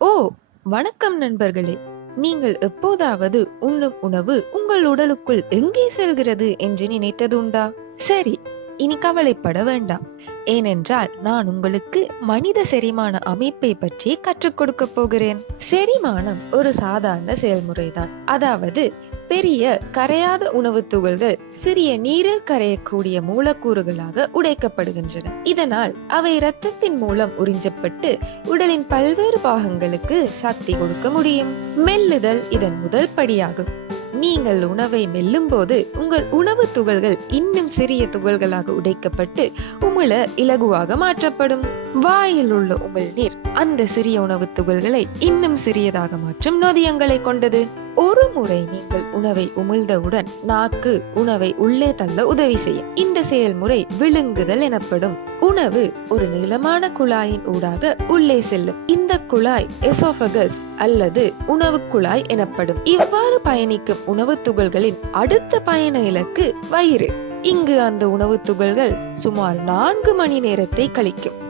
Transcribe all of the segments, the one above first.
ஓ வணக்கம் நண்பர்களே. நீங்கள் எப்போதாவது உண்ணும் உணவு உங்கள் உடலுக்குள் எங்கே செல்கிறது என்று நினைத்தது உண்டா சரி இனி கவலைப்பட வேண்டாம். ஏனென்றால் நான் உங்களுக்கு மனித செரிமான அமைப்பை பற்றி கற்றுக் கொடுக்க போகிறேன். செரிமானம் ஒரு சாதாரண செயல்முறைதான். அதாவது பெரிய கரையாத உணவுத் துகள்கள் சிறிய நீரில் கரையக்கூடிய மூலக்கூறுகளாக உடைக்கப்படுகின்றன. இதனால் அவை இரத்தத்தின் மூலம் உறிஞ்சப்பட்டு உடலின் பல்வேறு பாகங்களுக்கு சக்தி கொடுக்க முடியும். மெல்லுதல் இதன் முதல் படியாகும். நீங்கள் உணவை மெல்லும் போது உங்கள் உணவு துகள்கள் இன்னும் சிறிய துகள்களாக உடைக்கப்பட்டு உமிழ இலகுவாக மாற்றப்படும். வாயில் உள்ள உமிழ்நீர் அந்த சிறிய உணவு துகள்களை இன்னும் சிறியதாக மாற்றும் நொதியங்களை கொண்டது. ஒரு முறை நீங்கள் உணவை உமிழ்ந்தவுடன் நாக்கு உணவை உள்ளே தள்ள உதவி செய்யும். இந்த செயல்முறை விழுங்குதல் எனப்படும். உணவு ஒரு நீளமான குழாயின் ஊடாக உள்ளே செல்லும். இந்த குழாய் எசோபகஸ் அல்லது உணவு குழாய் எனப்படும். இவ்வாறு பயணிக்கும் உணவு துகள்களின் அடுத்த பயண இலக்கு வயிறு. இங்கு அந்த உணவு துகள்கள் சுமார் நான்கு மணி நேரத்தை கழிக்கும்.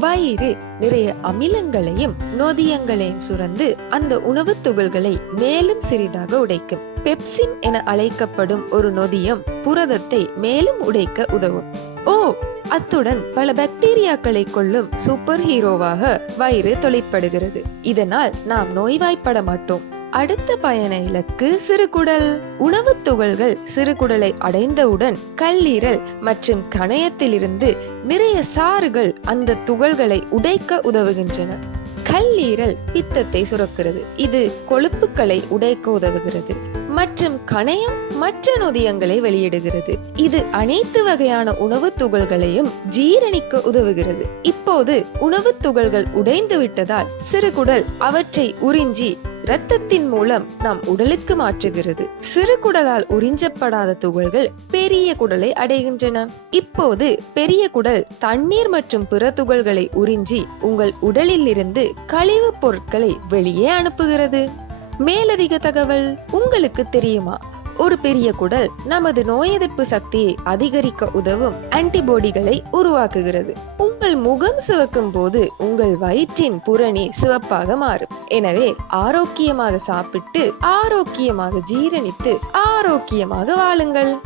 வயிறு நிறைய அமிலங்களையும் நொதியங்களையும் சுரந்து அந்த உணவுத் துகள்களை மேலும் சிறிதாக உடைக்கும். பெப்சின் என அழைக்கப்படும் ஒரு நொதியம் புரதத்தை மேலும் உடைக்க உதவும். ஓ அத்துடன் பல பாக்டீரியாக்களை கொள்ளும் சூப்பர் ஹீரோவாக வயிறு தொழிற்படுகிறது. இதனால் நாம் நோய்வாய்ப்பட மாட்டோம். அடுத்த பயண இலக்கு சிறுகுடல் உணவுத் துகள்கள் சிறுகுடலை அடைந்தவுடன் கல்லீரல் மற்றும் கணையத்திலிருந்து நிறைய சாறுகள் அந்த துகள்களை உடைக்க உதவுகின்றன. கல்லீரல் பித்தத்தை சுரக்கிறது. இது கொழுப்புகளை உடைக்க உதவுகிறது மற்றும் கணையம் மற்ற நொதியங்களை வெளியிடுகிறது. இது அனைத்து வகையான உணவுத் துகள்களையும் ஜீரணிக்க உதவுகிறது. இப்போது உணவுத் துகள்கள் உடைந்து விட்டதால் சிறுகுடல் அவற்றை உறிஞ்சி இரத்தத்தின் மூலம் நம் உடலுக்கு மாற்றுகிறது. சிறு குடலால் உறிஞ்சப்படாத துகள்கள் பெரிய குடலை அடைகின்றன. இப்போது பெரிய குடல் தண்ணீர் மற்றும் பிற துகள்களை உறிஞ்சி உங்கள் உடலில் இருந்து கழிவுப் பொருட்களை வெளியே அனுப்புகிறது. மேலதிக தகவல் உங்களுக்கு தெரியுமா? ஒரு பெரிய குடல் நமது நோய் எதிர்ப்பு சக்தியை அதிகரிக்க உதவும் ஆன்டிபாடிகளை உருவாக்குகிறது. உங்கள் முகம் சிவக்கும் போது உங்கள் வயிற்றின் புரணி சிவப்பாக மாறும். எனவே ஆரோக்கியமாக சாப்பிட்டு ஆரோக்கியமாக ஜீரணித்து ஆரோக்கியமாக வாழுங்கள்.